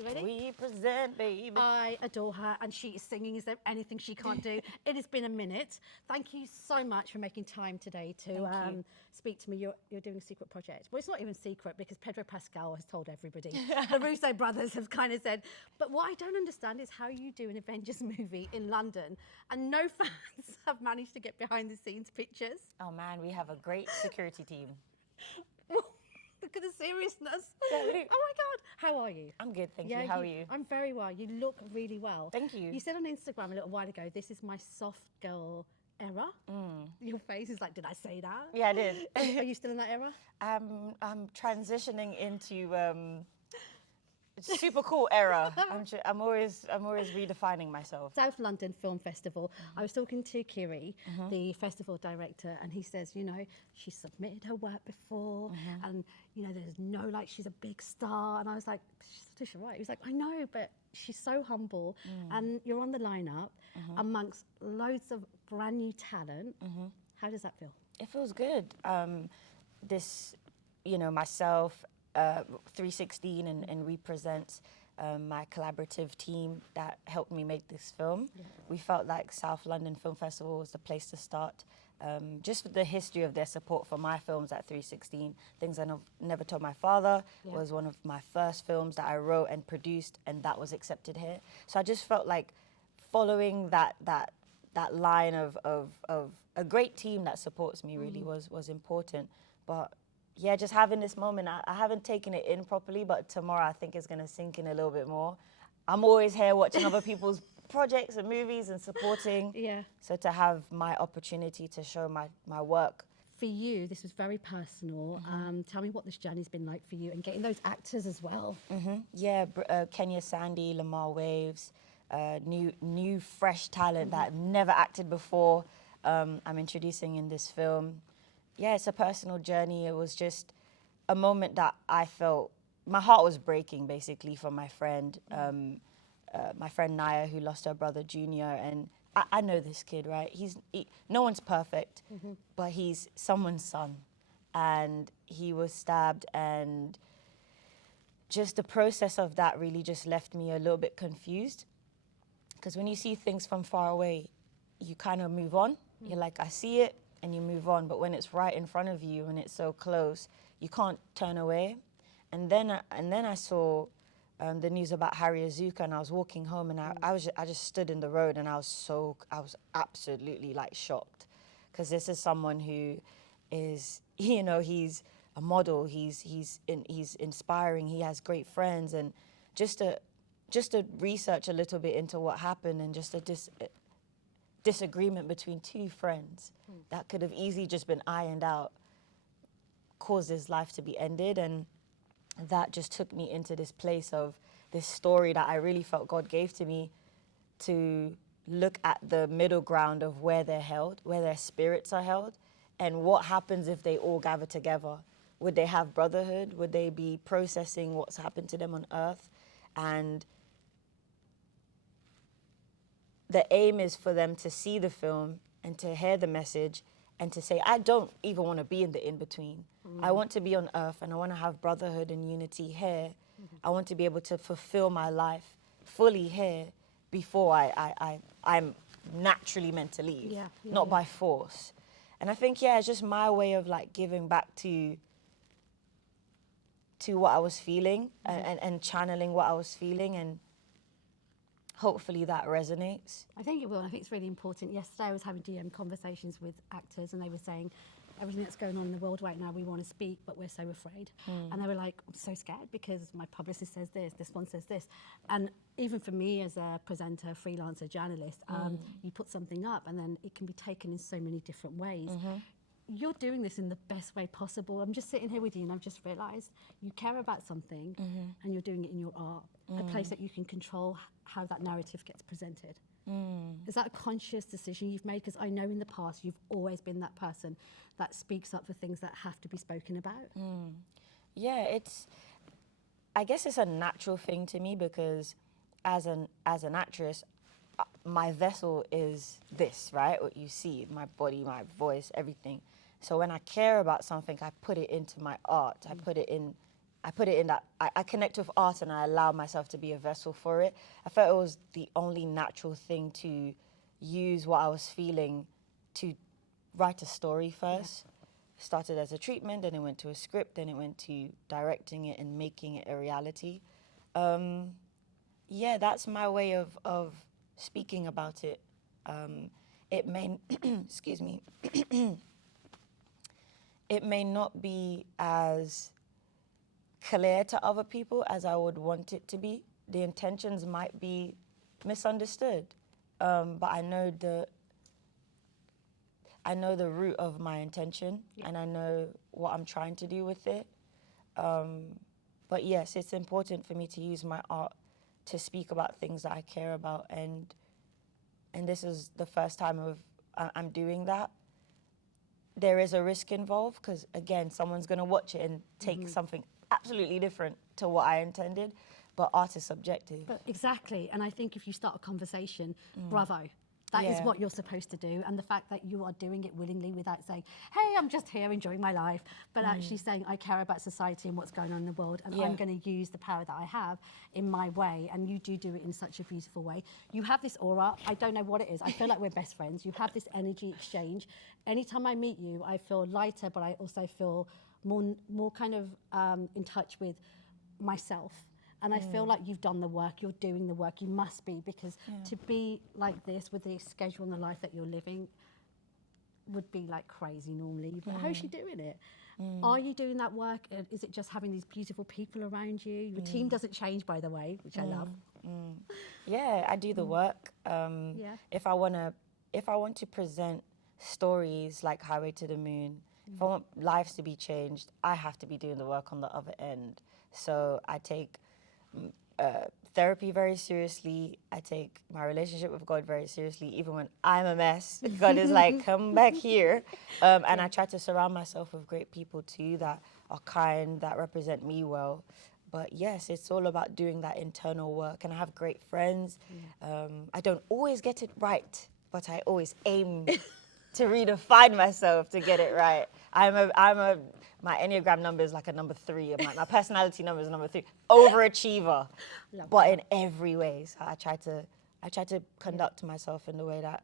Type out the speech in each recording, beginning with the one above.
You ready? We present, baby. I adore her, and she is singing. Is there anything she can't do? It has been a minute. Thank you so much for making time today to speak to me. You're doing a secret project. Well, it's not even secret because Pedro Pascal has told everybody. The Russo brothers have kind of said. But what I don't understand is how you do an Avengers movie in London and no fans have managed to get behind the scenes pictures. Oh man, we have a great security team. Look at the seriousness. Yeah, we do. Oh my God. How are you? I'm good, thank you. How are you? I'm very well. You look really well. Thank you. You said on Instagram a little while ago, this is my soft girl era. Your face is like, did I say that? Yeah, I did. Are you still in that era? I'm transitioning into super cool era. I'm always redefining myself. South London Film Festival. I was talking to Kiri, the festival director, and he says, you know, she submitted her work before, and you know, there's no like she's a big star. And I was like, she's Letitia Wright. He was like, I know, but she's so humble, and you're on the lineup amongst loads of brand new talent. How does that feel? It feels good. This, you know, myself. 316 and represents my collaborative team that helped me make this film. We felt like South London Film Festival was the place to start. Just for the history of their support for my films at 316. Things I Never Told My Father was one of my first films that I wrote and produced, and that was accepted here. So I just felt like following that line of a great team that supports me really was important. But yeah, just having this moment, I haven't taken it in properly, but tomorrow I think it's going to sink in a little bit more. I'm always here watching other people's projects and movies and supporting. Yeah. So to have my opportunity to show my work. For you, this was very personal. Tell me what this journey's been like for you and getting those actors as well. Yeah, Kenya Sandy, Lamar Waves, new fresh talent that I've never acted before. I'm introducing in this film. Yeah, it's a personal journey. It was just a moment that I felt, my heart was breaking basically for my friend Naya, who lost her brother Junior. And I know this kid, right? No one's perfect, but he's someone's son. And he was stabbed, and just the process of that really just left me a little bit confused. Because when you see things from far away, you kind of move on. You're like, I see it. And you move on, but when it's right in front of you and it's so close, you can't turn away. And then I saw the news about Harry Azuka, and I was walking home, and I just stood in the road, and I was absolutely like shocked, because this is someone who is, you know, he's a model, he's inspiring, he has great friends, and just to research a little bit into what happened, and just a disagreement between two friends that could have easily just been ironed out caused his life to be ended. And that just took me into this place of this story that I really felt God gave to me, to look at the middle ground of where they're held, where their spirits are held, and what happens if they all gather together. Would they have brotherhood? Would they be processing what's happened to them on earth? And the aim is for them to see the film and to hear the message and to say, I don't even want to be in the in-between. I want to be on earth, and I want to have brotherhood and unity here. I want to be able to fulfill my life fully here before I'm naturally meant to leave, not by force. And I think, yeah, it's just my way of like giving back to what I was feeling and channeling what I was feeling, and hopefully that resonates. I think it will. I think it's really important. Yesterday I was having DM conversations with actors, and they were saying, everything that's going on in the world right now, we want to speak, but we're so afraid. And they were like, I'm so scared because my publicist says this one says this. And even for me as a presenter, freelancer, journalist, you put something up and then it can be taken in so many different ways. You're doing this in the best way possible. I'm just sitting here with you, and I've just realised you care about something and you're doing it in your art, a place that you can control how that narrative gets presented. Is that a conscious decision you've made? Because I know in the past you've always been that person that speaks up for things that have to be spoken about. Yeah, I guess it's a natural thing to me, because as an actress, my vessel is this, right? What you see, my body, my voice, everything. So when I care about something, I put it into my art. I put it I put it in that, I connect with art and I allow myself to be a vessel for it. I felt it was the only natural thing to use what I was feeling to write a story first. Started as a treatment, then it went to a script, then it went to directing it and making it a reality. Yeah, that's my way of speaking about it. It may, excuse me, it may not be as clear to other people as I would want it to be. The intentions might be misunderstood, but I know the root of my intention, and I know what I'm trying to do with it. But yes, it's important for me to use my art to speak about things that I care about, and this is the first time I'm doing that. There is a risk involved because, again, someone's going to watch it and take something absolutely different to what I intended, but art is subjective. But exactly, and I think if you start a conversation, bravo. That is what you're supposed to do, and the fact that you are doing it willingly without saying, hey, I'm just here enjoying my life, but actually saying, I care about society and what's going on in the world, and I'm going to use the power that I have in my way, and you do it in such a beautiful way. You have this aura, I don't know what it is, I feel like we're best friends. You have this energy exchange. Anytime I meet you, I feel lighter, but I also feel more kind of in touch with myself. And I feel like you've done the work, you're doing the work, you must be, because to be like this with the schedule and the life that you're living would be like crazy normally. But how's she doing it? Are you doing that work? Is it just having these beautiful people around you? Your team doesn't change, by the way, which I love. Yeah, I do the work. If I want to present stories like Highway to the Moon, if I want lives to be changed, I have to be doing the work on the other end. So I take therapy very seriously. I take my relationship with God very seriously, even when I'm a mess. God is like, come back here. And I try to surround myself with great people too that are kind, that represent me well. But yes, it's all about doing that internal work. And I have great friends. I don't always get it right, but I always aim to redefine myself to get it right. My Enneagram number is like a number 3. My personality number is a number 3. Overachiever, but in every way. So I try to conduct myself in the way that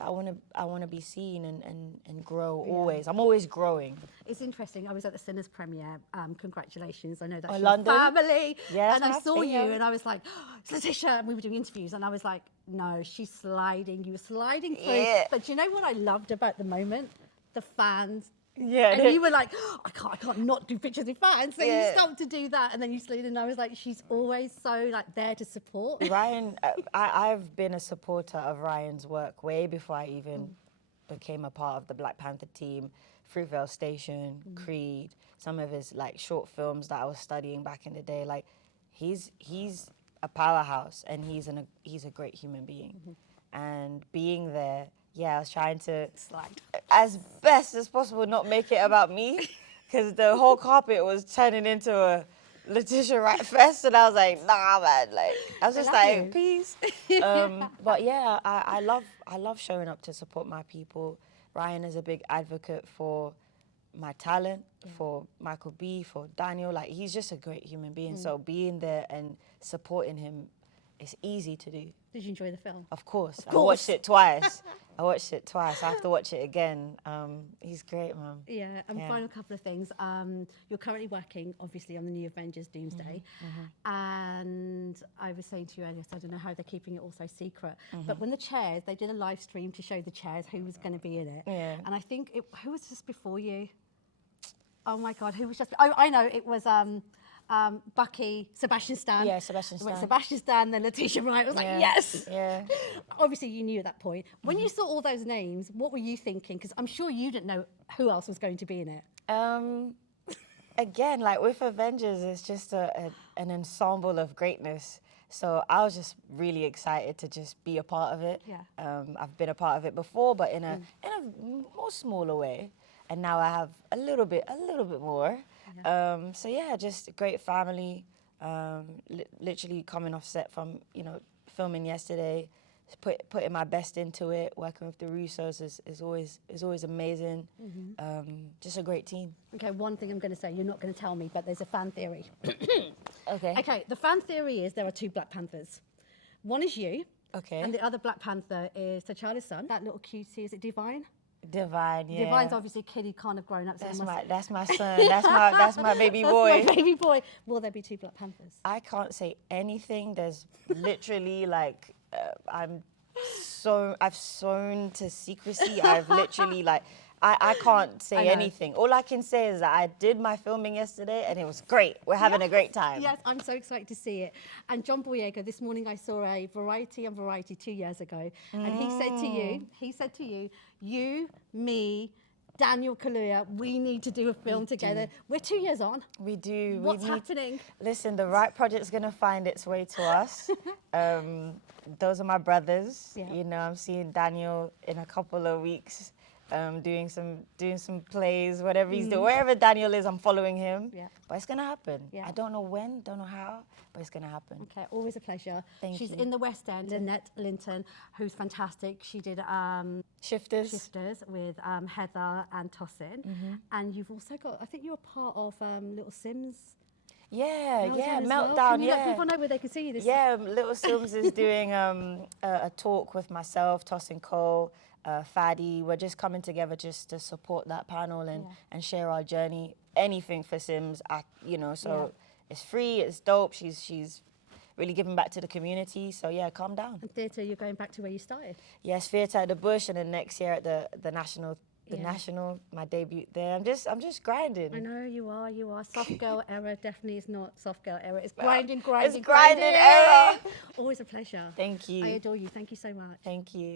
I want to be seen and grow always. I'm always growing. It's interesting. I was at the Sinners premiere. Congratulations. I know that's your London? family. Yes, and I saw you yeah. and I was like, oh, it's Letitia. And we were doing interviews and I was like, no, she's sliding. You were sliding through. Yeah. But do you know what I loved about the moment? The fans. Yeah. And you were like, oh, I can't not do pictures with fans. So you stopped to do that and then you slid in and I was like, she's always so like there to support. Ryan, I've been a supporter of Ryan's work way before I even became a part of the Black Panther team, Fruitvale Station, Creed, some of his like short films that I was studying back in the day. Like he's a powerhouse and he's a great human being. And being there, I was trying to Slide. as best as possible not make it about me, because the whole carpet was turning into a Letitia Wright fest, and I was like, nah, man. Like I was just like, peace. But yeah, I love showing up to support my people. Ryan is a big advocate for my talent, for Michael B, for Daniel. Like he's just a great human being. So being there and supporting him is easy to do. Did you enjoy the film? Of course. I watched it twice. I have to watch it again. He's great, man. Yeah, and final couple of things. You're currently working, obviously, on the new Avengers Doomsday. And I was saying to you earlier, so I don't know how they're keeping it all so secret, but when the chairs, they did a live stream to show the chairs who was going to be in it. Yeah. And I think, who was just before you? Oh my God, who was just, oh, I know, it was Bucky, Sebastian Stan. Yeah, Sebastian Stan. Sebastian Stan, then Letitia Wright. I was like, yes. Yeah. Obviously, you knew at that point. When you saw all those names, what were you thinking? Because I'm sure you didn't know who else was going to be in it. Again, like with Avengers, it's just an ensemble of greatness. So I was just really excited to just be a part of it. Yeah. I've been a part of it before, but in a more smaller way. And now I have a little bit more. Yeah. So yeah, just a great family. Literally coming off set from filming yesterday, putting my best into it. Working with the Russos is always amazing. Just a great team. Okay, one thing I'm going to say, you're not going to tell me, but there's a fan theory. Okay. Okay, the fan theory is there are 2 Black Panthers. One is you, Okay. and the other Black Panther is T'Challa's son, that little cutie, is it Divine? Divine, yeah. Divine's obviously a kid who kind of grown up. So That's my son. That's my baby boy. That's my baby boy. Will there be 2 Black Panthers? I can't say anything. There's literally like I've sown to secrecy. I've literally like I can't say anything. All I can say is that I did my filming yesterday and it was great. We're having a great time. Yes, I'm so excited to see it. And John Boyega, this morning I saw a Variety on Variety 2 years ago, and he said to you, you, me, Daniel Kaluuya, we need to do a film together. We're 2 years on. We do. What's happening? Listen, the right project's gonna find its way to us. Those are my brothers. Yeah. You know, I'm seeing Daniel in a couple of weeks. Doing some plays, whatever he's doing. Wherever Daniel is, I'm following him. Yeah. But it's gonna happen. Yeah. I don't know when, don't know how, but it's gonna happen. Okay, always a pleasure. She's you. in the West End, Lynette Linton, who's fantastic. She did Shifters. with Heather and Tossin. And you've also got, I think you're part of Little Sims. Yeah, Meltdown as Meltdown, well. Can you yeah. let people know where they can see you this Yeah, Little Sims is doing a talk with myself, Tossin Cole, Fadi. We're just coming together just to support that panel and share our journey. Anything for Sims, so it's free, it's dope. She's really giving back to the community. So yeah, calm down. And theatre, you're going back to where you started. Yes, theatre at the Bush, and then next year at the National. My debut there. I'm just grinding. I know you are. Soft girl era definitely is not soft girl era. It's grinding. It's grinding era. Always a pleasure. Thank you. I adore you. Thank you so much. Thank you.